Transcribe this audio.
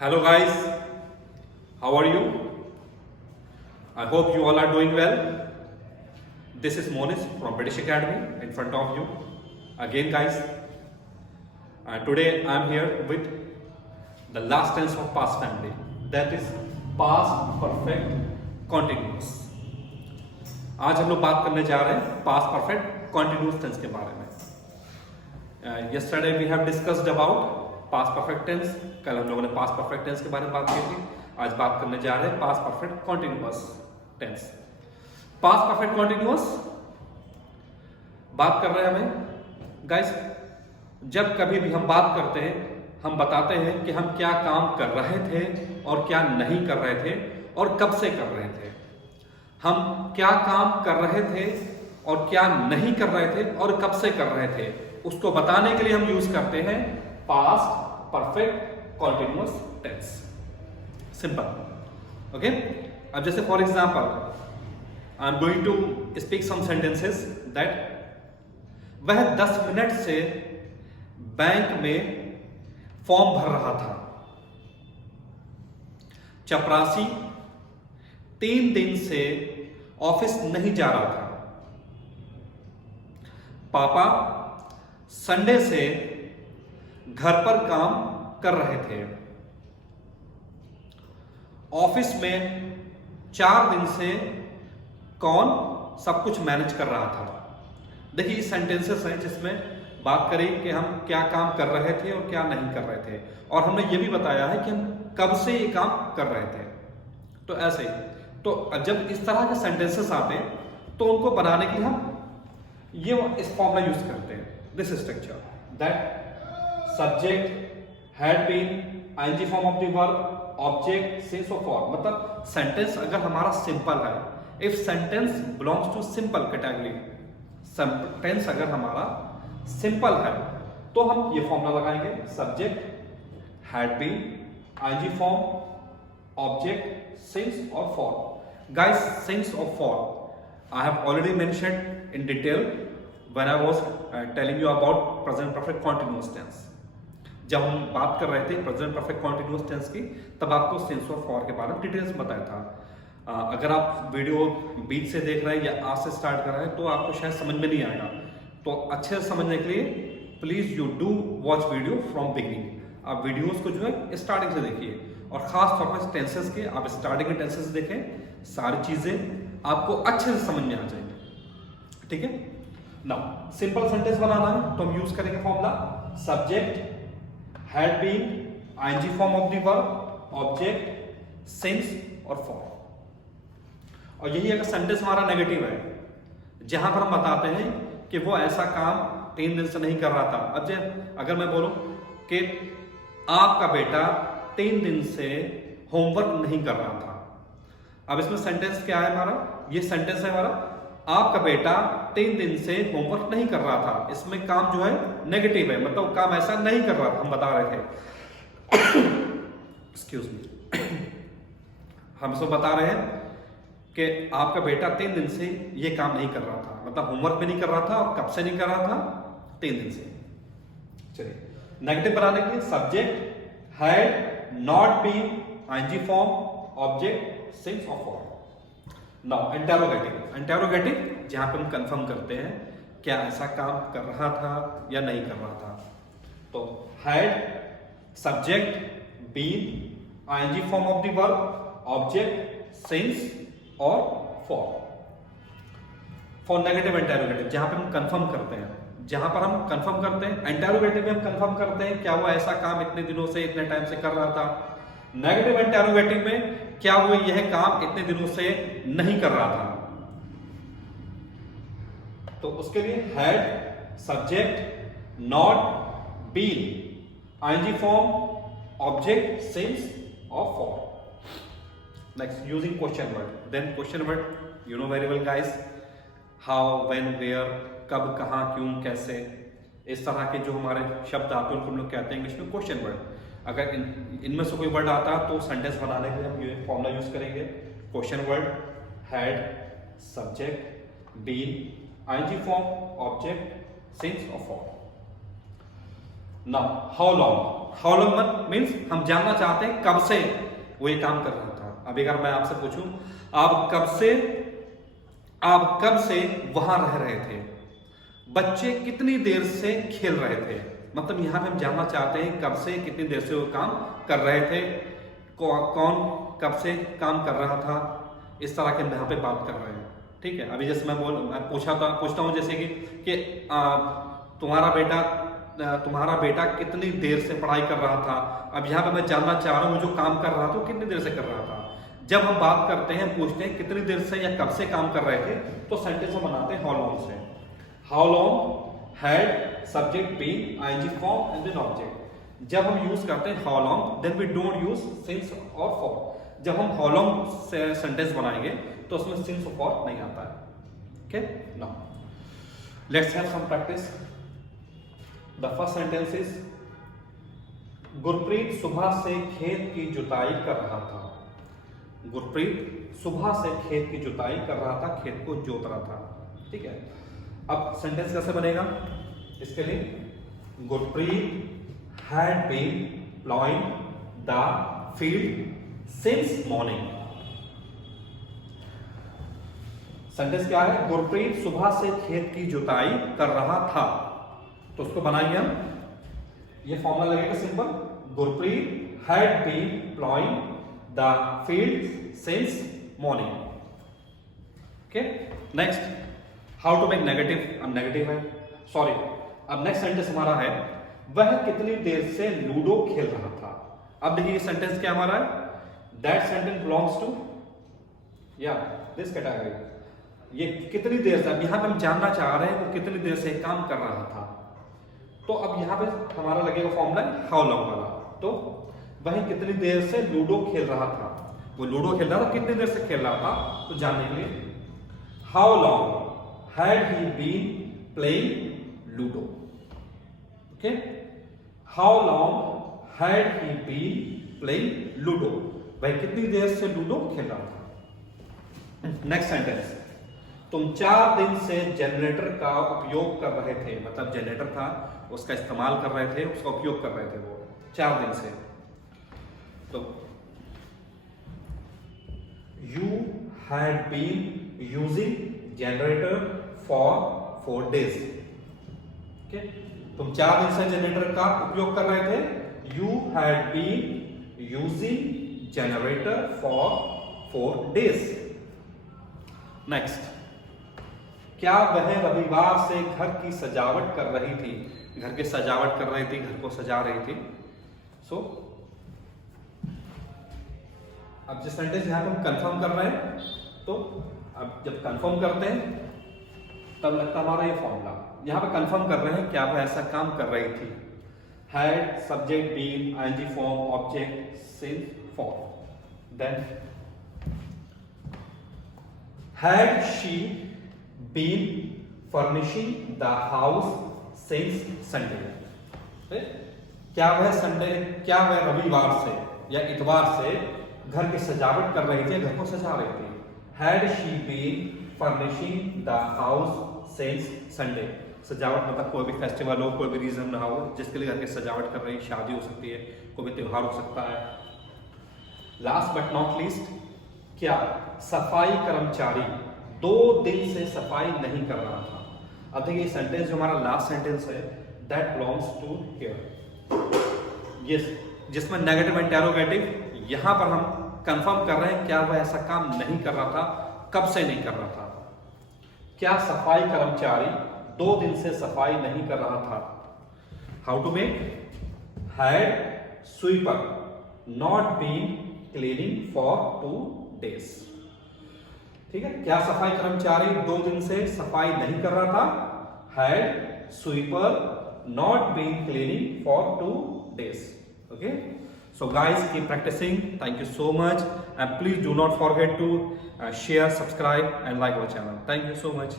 Hello guys, how are you? I hope you all are doing well. This is Monis from British Academy in front of you. Again guys, today I am here with the last tense of past family, that is past perfect continuous. आज हम लोग बात करने जा रहे हैं past perfect continuous tense के बारे में. Yesterday we have discussed about past perfect tense. कल हम लोगों ने पास्ट परफेक्ट टेंस के बारे में बात की थी. आज बात करने जा रहे हैं past perfect continuous tense. Past perfect continuous बात कर रहे हैं हमें गाइस. जब कभी भी हम बात करते हैं, हम बताते हैं कि हम क्या काम कर रहे थे और क्या नहीं कर रहे थे और कब से कर रहे थे. हम क्या काम कर रहे थे और क्या नहीं कर रहे थे और कब से कर रहे थे, उसको बताने के लिए हम यूज करते हैं past perfect continuous tense. Simple. Okay. अब जैसे for example I am going to speak some sentences that वह 10 मिनट से बैंक में फॉर्म भर रहा था. चपरासी 3 दिन से ऑफिस नहीं जा रहा था. पापा संडे से घर पर काम कर रहे थे. ऑफिस में 4 दिन से कौन सब कुछ मैनेज कर रहा था. देखिए सेंटेंसेस हैं जिसमें बात करी कि हम क्या काम कर रहे थे और क्या नहीं कर रहे थे, और हमने ये भी बताया है कि हम कब से ये काम कर रहे थे. तो ऐसे ही तो जब इस तरह के सेंटेंसेस आते हैं तो उनको बनाने के लिए हम ये इस फॉर्मूला यूज करते हैं. This structure that subject had been ING form of the verb object since of for. मतलब सेंटेंस अगर हमारा सिंपल है, if sentence belongs to simple category, sentence अगर हमारा सिंपल है तो हम ये फॉर्मूला लगाएंगे. Subject had been ING form object since और फॉर. गाइस सिंस और for I have already mentioned in detail when I was telling you about present perfect continuous tense. जब हम बात कर रहे थे प्रेजेंट परफेक्ट कॉन्टिन्यूअस टेंस की, तब आपको सिंस और फॉर के बारे में डिटेल्स में बताया था. अगर आप वीडियो बीच से देख रहे हैं या आज से स्टार्ट कर रहे हैं तो आपको शायद समझ में नहीं आएगा. तो अच्छे से समझने के लिए please you do watch video from beginning. आप वीडियोस को जो है स्टार्टिंग से देखिए, और खास तौर पर टेंसेस के आप स्टार्टिंग के टेंसेस देखें, सारी चीजें आपको अच्छे से समझ में आ जाएंगी. ठीक है. नाउ सिंपल सेंटेंस बनाना है तो हम यूज करेंगे formula subject had been ING form of the verb object since और फॉर. और यही अगर सेंटेंस हमारा नेगेटिव है, जहां पर हम बताते हैं कि वो ऐसा काम 3 दिन से नहीं कर रहा था. अब अगर मैं बोलूं कि आपका बेटा 3 दिन से होमवर्क नहीं कर रहा था. अब इसमें सेंटेंस क्या है हमारा, ये सेंटेंस है हमारा आपका बेटा 3 दिन से होमवर्क नहीं कर रहा था. इसमें काम जो है नेगेटिव है, मतलब काम ऐसा नहीं कर रहा था, हम बता रहे थे. Excuse me. हम इसको बता रहे हैं कि आपका बेटा 3 दिन से ये काम नहीं कर रहा था, मतलब होमवर्क भी नहीं कर रहा था. और कब से नहीं कर रहा था? 3 दिन से. चलिए नेगेटिव बनाने के लिए subject had not been ING form object since और फॉर. नाउ इंटेरोगेटिव जहां पे हम कंफर्म करते हैं क्या ऐसा काम कर रहा था या नहीं कर रहा था. तो had subject been ING form of the verb object since और फॉर. फॉर नेगेटिव इंटेरोगेटिव जहां पे हम कंफर्म करते हैं, जहां पर हम कंफर्म करते हैं. इंटेरोगेटिव में हम कंफर्म करते हैं क्या वो ऐसा काम इतने दिनों से इतने टाइम से कर रहा था. नेगेटिव इंटेरोगेटिव में क्या वो यह काम इतने दिनों से नहीं कर रहा था. तो उसके लिए had subject not been ING form object since और for. Next using question word. Then question word you know very well guys, how when where, कब कहां क्यों कैसे, इस तरह के जो हमारे शब्द आते हैं उनको हम लोग कहते हैं इंग्लिश में क्वेश्चन वर्ड. अगर इनमें से कोई वर्ड आता तो सेंटेंस बनाने के लिए हम ये फॉर्मूला यूज करेंगे. Question word had subject been ING form object since और for. Now how long means हम जानना चाहते हैं कब से वो ये काम कर रहा था। अभी अगर मैं आपसे पूछूं आप कब से वहां रह रहे थे, बच्चे कितनी देर से खेल रहे थे, मतलब यहां पे हम जानना चाहते हैं कब से कितनी देर से वो काम कर रहे थे, कौन कब से काम कर रहा था, इस तरह के हम यहाँ पे बात कर रहे हैं। ठीक है, अभी जैसे मैं पूछता हूँ जैसे कि तुम्हारा बेटा कितनी देर से पढ़ाई कर रहा था। अब यहाँ पे मैं जानना चाह रहा हूँ जो काम कर रहा था वो कितनी देर से कर रहा था। जब हम बात करते हैं पूछते हैं कितनी देर से या कब से काम कर रहे थे, तो सेंटेंस हम बनाते हैं हाउ लॉन्ग से। How long had subject been ING form and then object. जब हम यूज करते हैं how long then we don't use since और फॉर। जब हम हाउ लॉन्ग से सेंटेंस बनाएंगे तो उसमें सिंस और फॉर नहीं आता है। Okay, now let's have some practice. The first sentence is Gurpreet सुबह से खेत की जुताई कर रहा था। गुरप्रीत सुबह से खेत की जुताई कर रहा था, खेत को जोत रहा था। ठीक है, अब सेंटेंस कैसे बनेगा इसके लिए, Gurpreet had been ploughing the field since morning. Sentence क्या है, गुरप्रीत सुबह से खेत की जुताई कर रहा था, तो उसको बनाएंगे हम, ये फॉर्मूला लगेगा simple, Gurpreet had been ploughing the field since morning. Okay, next how to make negative. अब नेगेटिव है, सॉरी, अब नेक्स्ट सेंटेंस हमारा है वह कितनी देर से लूडो खेल रहा था। अब देखिए सेंटेंस क्या हमारा है, दैट सेंटेंस बिलोंग्स टू या दिस कैटेगरी। ये कितनी देर से, अब यहां पे हम जानना चाह रहे हैं वो कितनी देर से काम कर रहा था, तो अब यहां पे हमारा लगेगा फॉर्मूला हाउ लॉन्ग वाला। तो वह कितनी देर से लूडो खेल रहा था, वो लूडो खेल रहा था, कितनी देर से खेल रहा था, तो जानने के लिए how long had he been playing ludo. Okay, how long had he been playing ludo, वह कितनी देर से लूडो खेल रहा था। नेक्स्ट सेंटेंस, तुम 4 दिन से जनरेटर का उपयोग कर रहे थे, मतलब जनरेटर था उसका इस्तेमाल कर रहे थे, उसका उपयोग कर रहे थे वो 4 दिन से। तो you had been using generator for 4 days। okay? तुम 4 दिन से जनरेटर का उपयोग कर रहे थे। You had been using generator for 4 days। Next, क्या वह रविवार से घर की सजावट कर रही थी, घर की सजावट कर रही थी, घर को सजा रही थी। सो अब जिस सेंटेंस यहां पर हम कंफर्म कर रहे हैं, तो अब जब कंफर्म करते हैं तब लगता हमारा ये फॉर्मूला, यहां पे कंफर्म कर रहे हैं क्या वह ऐसा काम कर रही थी। Had subject been ING form object since form. Then had she been furnishing the house since Sunday. क्या वह रविवार से या इतवार से घर की सजावट कर रही थी, घर को सजा रही थी। Had she been furnishing the house since Sunday. सजावट मतलब कोई भी फेस्टिवल हो, कोई भी रीजन ना हो जिसके लिए घर की सजावट कर रही, शादी हो सकती है, कोई भी त्योहार हो सकता है। लास्ट बट नॉट लीस्ट, क्या सफाई कर्मचारी 2 दिन से सफाई नहीं कर रहा था। अब देखिए सेंटेंस जो हमारा लास्ट सेंटेंस है that belongs to here, yes, जिसमें नेगेटिव इंटेरोगेटिव, यहां पर हम कंफर्म कर रहे हैं क्या वह ऐसा काम नहीं कर रहा था, कब से नहीं कर रहा था। क्या सफाई कर्मचारी 2 दिन से सफाई नहीं कर रहा था। How to make, had sweeper not been cleaning for 2 days। ठीक है, क्या सफाई कर्मचारी 2 दिन से सफाई नहीं कर रहा था। Had sweeper not been cleaning for 2 days। Okay, so guys, keep practicing. Thank you so much, and please do not forget to share, subscribe and like our channel. Thank you so much.